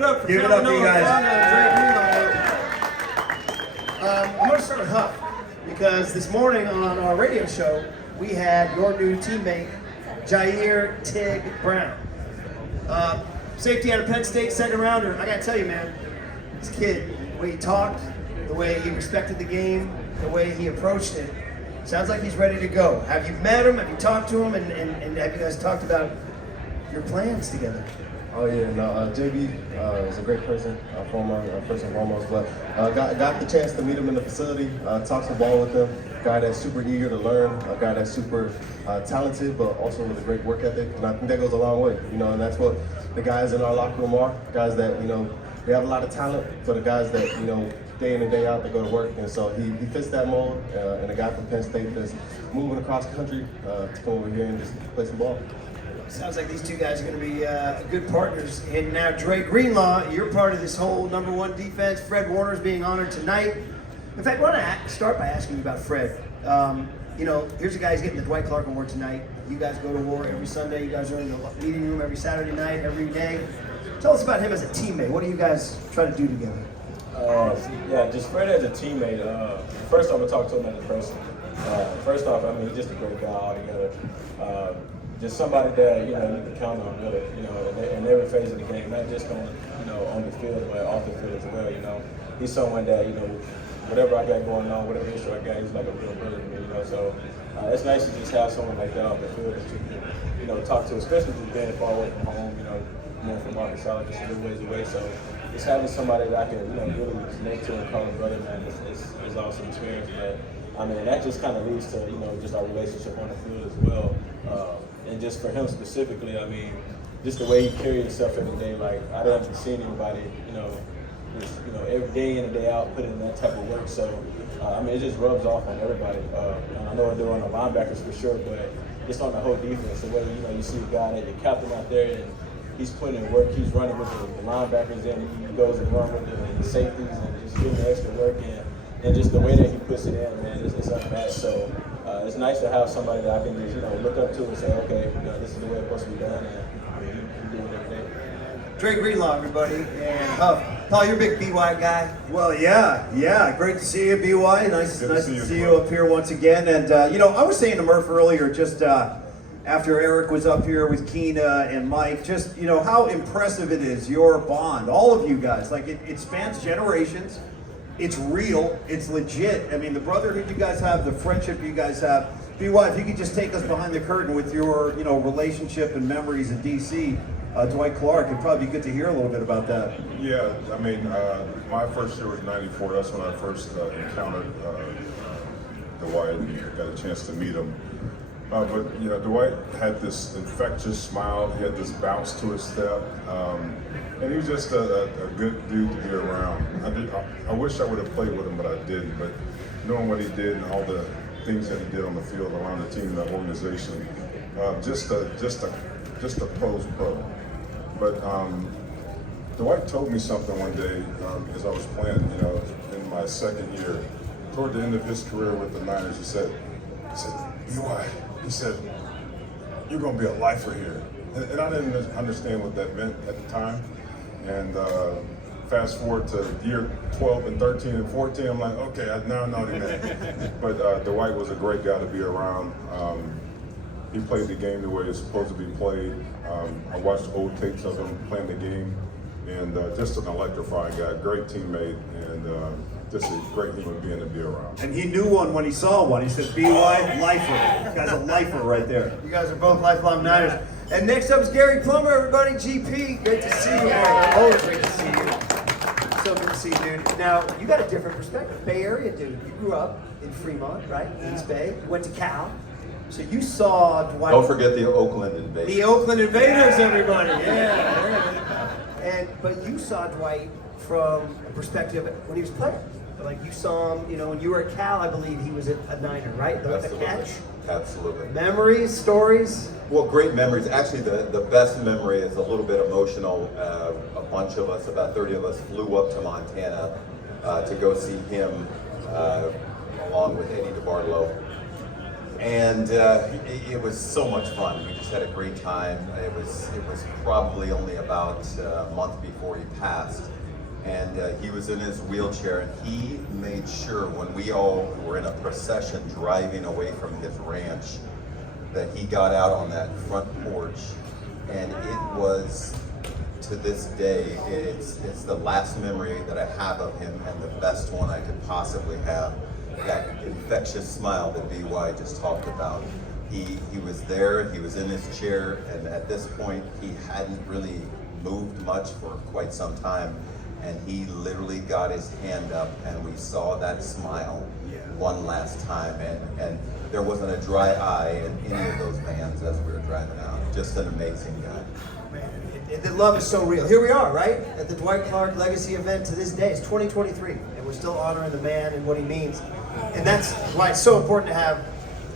it up for Give it up for you guys. I'm going to start with Huff, because this morning on our radio show, we had your new teammate, Jair Tig Brown. Safety out of Penn State, second rounder. I got to tell you, man, this kid, the way he talked, the way he respected the game, the way he approached it, sounds like he's ready to go. Have you met him? Have you talked to him? And have you guys talked about your plans together? Oh yeah, no, JB is a great person, first and foremost. But got the chance to meet him in the facility, talk some ball with him. Guy that's super eager to learn, a guy that's super talented, but also with a great work ethic. And I think that goes a long way, and that's what the guys in our locker room are. Guys that they have a lot of talent, but the guys that day in and day out, they go to work, and so he fits that mold. And a guy from Penn State that's moving across the country to come over here and just play some ball. Sounds like these two guys are going to be good partners. And now, Dre Greenlaw, you're part of this whole number one defense. Fred Warner's being honored tonight. In fact, I want to start by asking you about Fred. Here's a guy who's getting the Dwight Clark Award tonight. You guys go to war every Sunday. You guys are in the meeting room every Saturday night, every day. Tell us about him as a teammate. What do you guys try to do together? Just Fred as a teammate. First, I'm gonna talk to him as a person. First off, he's just a great guy altogether. Just somebody that you can count on, really. In every phase of the game, not just on the field, but off the field as well. He's someone that whatever I got going on, whatever issue I got, he's like a real brother to me. So it's nice to just have someone like that off the field that you can talk to, especially if you've been far away from home. More from Arkansas, just a little ways away. So just having somebody that I can really connect to and call a brother, man, is awesome experience. But that just kind of leads to just our relationship on the field as well. And just for him specifically, just the way he carried himself every day, like I haven't seen anybody, just, every day in and day out put in that type of work. So it just rubs off on everybody. And I know they're on the linebackers for sure, but just on the whole defense, the way you see a guy that the captain out there and he's putting in work, he's running with the linebackers, and he goes and runs with the safeties and just doing the extra work, and just the way that he puts it in, man, it's unmatched. So it's nice to have somebody that I can just look up to and say, okay, this is the way it's supposed to be done, and you do it every day. Dre Greenlaw, everybody, and Huff. Paul, you're a big BY guy. Well, yeah. Great to see you, BY. Nice to see you up here once again. And, I was saying to Murph earlier, just after Eric was up here with Keena and Mike, just, how impressive it is, your bond, all of you guys. Like, it spans generations. It's real. It's legit. The brotherhood you guys have, the friendship you guys have. BY, if you could just take us behind the curtain with your, relationship and memories in D.C., Dwight Clark, it'd probably be good to hear a little bit about that. Yeah, my first year was '94. That's when I first encountered Dwight and got a chance to meet him. But Dwight had this infectious smile. He had this bounce to his step, and he was just a good dude to be around. I wish I would have played with him, but I didn't. But knowing what he did and all the things that he did on the field around the team, the organization, just a pro's pro. But Dwight told me something one day as I was playing, in my second year, toward the end of his career with the Niners. He said, "BY," he said, "you're going to be a lifer here." And I didn't understand what that meant at the time. And fast forward to year 12 and 13 and 14, I'm like, okay, I now know what he meant. But Dwight was a great guy to be around. He played the game the way it's supposed to be played. I watched old tapes of him playing the game, and just an electrifying guy, great teammate, and just a great human being to be around. And he knew one when he saw one. He said, BY, lifer. This guy's a lifer right there. You guys are both lifelong Niners. And next up is Gary Plummer, everybody. GP, great to see you, man. Always great to see you. So good to see you, dude. Now, you got a different perspective. Bay Area dude. You grew up in Fremont, right? East Bay. You went to Cal. So you saw Dwight. Don't forget the Oakland Invaders. The Oakland Invaders, everybody. Yeah. But you saw Dwight from a perspective when he was playing. Like you saw him, when you were at Cal, I believe he was a Niner, right? The catch. Absolutely. Memories, stories. Well, great memories. Actually, the best memory is a little bit emotional. A bunch of us, about 30 of us, flew up to Montana to go see him, along with Eddie DeBartolo. And it was so much fun. We just just had a great time. It was probably only about a month before he passed, and he was in his wheelchair, and he made sure when we all were in a procession driving away from his ranch that he got out on that front porch, and it was, to this day, it's the last memory that I have of him, and the best one I could possibly have. That infectious smile that BY just talked about. He was there, he was in his chair, and at this point he hadn't really moved much for quite some time, and he literally got his hand up, and we saw that smile one last time, and there wasn't a dry eye in any of those vans as we were driving out. Just an amazing guy. Man, the love is so real. Here we are, right? At the Dwight Clark Legacy event to this day. It's 2023, and we're still honoring the man and what he means. And that's why it's so important to have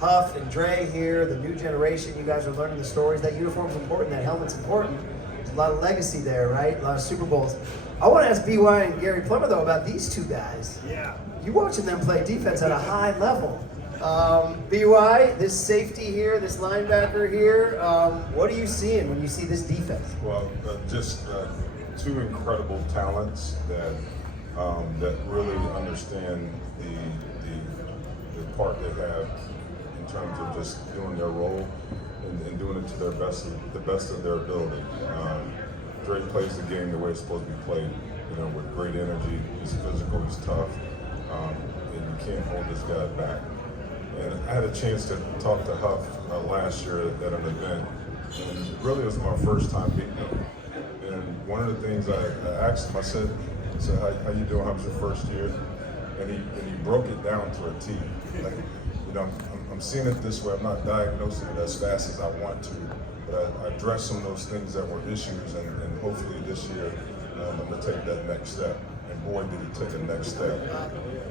Huff and Dre here, the new generation. You guys are learning the stories. That uniform's important, that helmet's important. There's a lot of legacy there, right? A lot of Super Bowls. I want to ask BY and Gary Plummer, though, about these two guys. Yeah. You watching them play defense at a high level. BY, this safety here, this linebacker here, what are you seeing when you see this defense? Well, just two incredible talents that really understand the part they have in terms of just doing their role and doing it to the best of their ability. Dre plays the game the way it's supposed to be played, with great energy. He's physical, he's tough, and you can't hold this guy back. And I had a chance to talk to Huff last year at an event, and really it was my first time meeting him. And one of the things I asked him, I said, how you doing? How was your first year? And he broke it down to a T. Like, I'm seeing it this way. I'm not diagnosing it as fast as I want to, but I addressed some of those things that were issues, and hopefully this year I'm gonna take that next step. And boy, did he take a next step.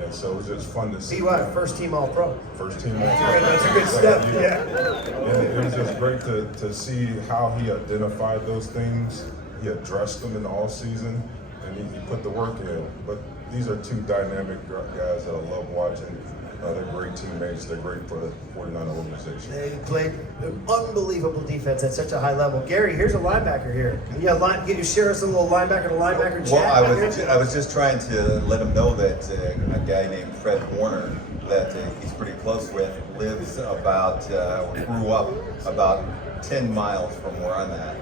And so it was just fun to see. BY, first team All-Pro. First team All-Pro. That's a good step, yeah. And it was just great to see how he identified those things. He addressed them in the all season, and he put the work in. But these are two dynamic guys that I love watching. They're great teammates. They're great for the 49 organization. They played an unbelievable defense at such a high level. Gary, here's a linebacker here. Can you share us a little linebacker to linebacker chat? Well, I was just trying to let him know that a guy named Fred Warner that he's pretty close with lives grew up about 10 miles from where I'm at.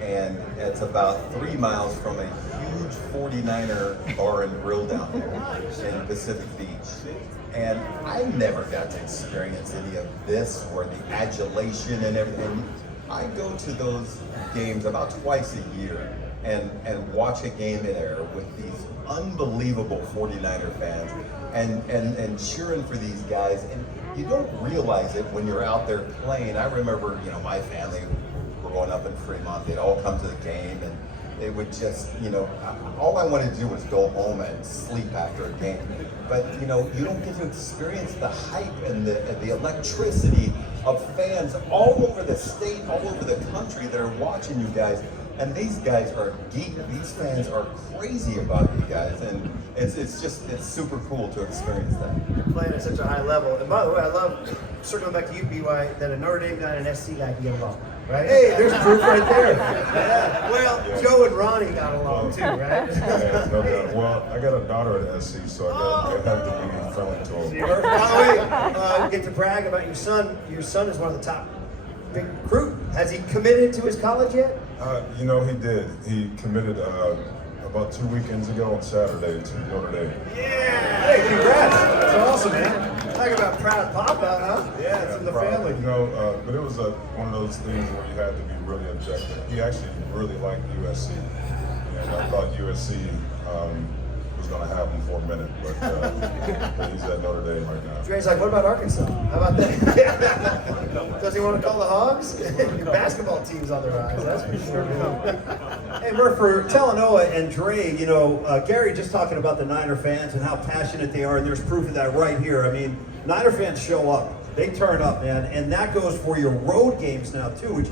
And it's about 3 miles from a huge 49er bar and grill down there in Pacific Beach. And I never got to experience any of this, where the adulation and everything. I go to those games about twice a year and watch a game in there with these unbelievable 49er fans and cheering for these guys. And you don't realize it when you're out there playing. I remember, my family growing up in Fremont, they'd all come to the game, and they would just, all I wanted to do was go home and sleep after a game. But, you don't get to experience the hype and the electricity of fans all over the state, all over the country that are watching you guys. And these guys are geek. These fans are crazy about you guys. And it's super cool to experience that. You're playing at such a high level. And by the way, I love, circling back to you, BY, that a Notre Dame guy and an SC guy can get along. Right? Hey, there's proof right there. Yeah. Well, Joe and Ronnie got along too, right? Yeah, no doubt. Well, I got a daughter at SC, so I have to be friendly to him. By the way, you get to brag about your son. Your son is one of the top big recruit. Has he committed to his college yet? He did. He committed about 2 weekends ago on Saturday to Notre Dame. Yeah! Hey, congrats! That's awesome, man. Talk about proud papa, huh? Yeah, it's in the family. But it was one of those things where you had to be really objective. He actually really liked USC, and I thought USC was going to have him for a minute, but he's at Notre Dame right now. Dre's like, what about Arkansas? How about that? Does he want to call the Hogs? Your basketball team's on the rise, that's for sure. Hey, Murph, for Talanoa and Dre, Gary just talking about the Niner fans and how passionate they are, and there's proof of that right here. I mean, Niner fans show up. They turn up, man, and that goes for your road games now, too, which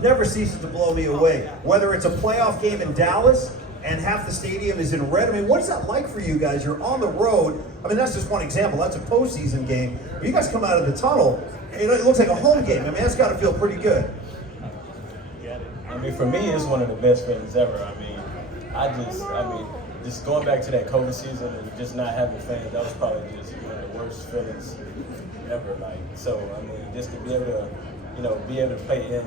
never ceases to blow me away. Whether it's a playoff game in Dallas and half the stadium is in red. I mean, what's that like for you guys? You're on the road. I mean, that's just one example. That's a postseason game. But you guys come out of the tunnel, and it looks like a home game. I mean, that's got to feel pretty good. mean, for me, it's one of the best feelings ever. Just going back to that COVID season and just not having fans, that was probably just one of the worst feelings ever. Like, so, I mean, just to be able to, be able to play in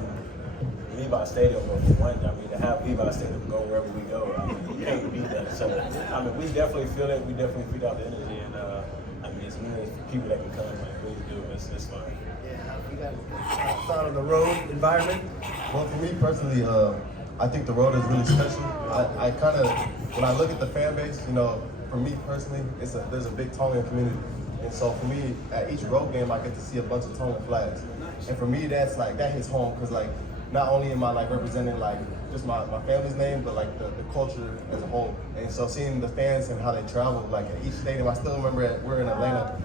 Levi Stadium, but for one, to have Levi Stadium go wherever we go, you can't beat that. So, we definitely feel it. We definitely feed off the energy, and as many people that can come, really do. It's fun. Yeah, you got a thought on the road environment? Well, for me personally, I think the road is really special. I kind of, when I look at the fan base, for me personally, there's a big Tongan community. And so for me, at each road game, I get to see a bunch of Tongan flags. And for me, that's like, that hits home, because like, not only am I like representing like just my family's name, but like the culture as a whole. And so seeing the fans and how they travel, like at each stadium, I still remember we're in Atlanta,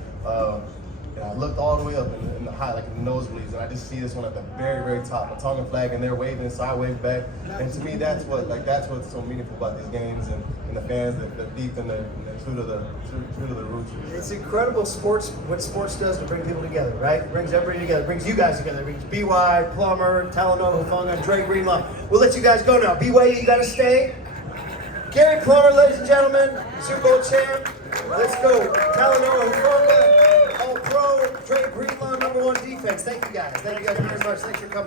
and I looked all the way up in the high, like in the nosebleeds, and I just see this one at the very, very top, a Tongan flag, and they're waving, so I wave back. And to me, that's what's so meaningful about these games, and the fans, they're deep and they're true to the roots. It's incredible what sports does to bring people together, right? It brings everybody together, it brings you guys together, it brings BY, Plummer, Talanoa Hufanga, and Dre Greenlaw. We'll let you guys go now. BY, you gotta stay. Gary Plummer, ladies and gentlemen, Super Bowl champ. Let's go. Talanoa Hufanga, All-Pro, Dre Greenlaw, #1 defense. Thank you guys. Thank you guys very much. Thanks for coming.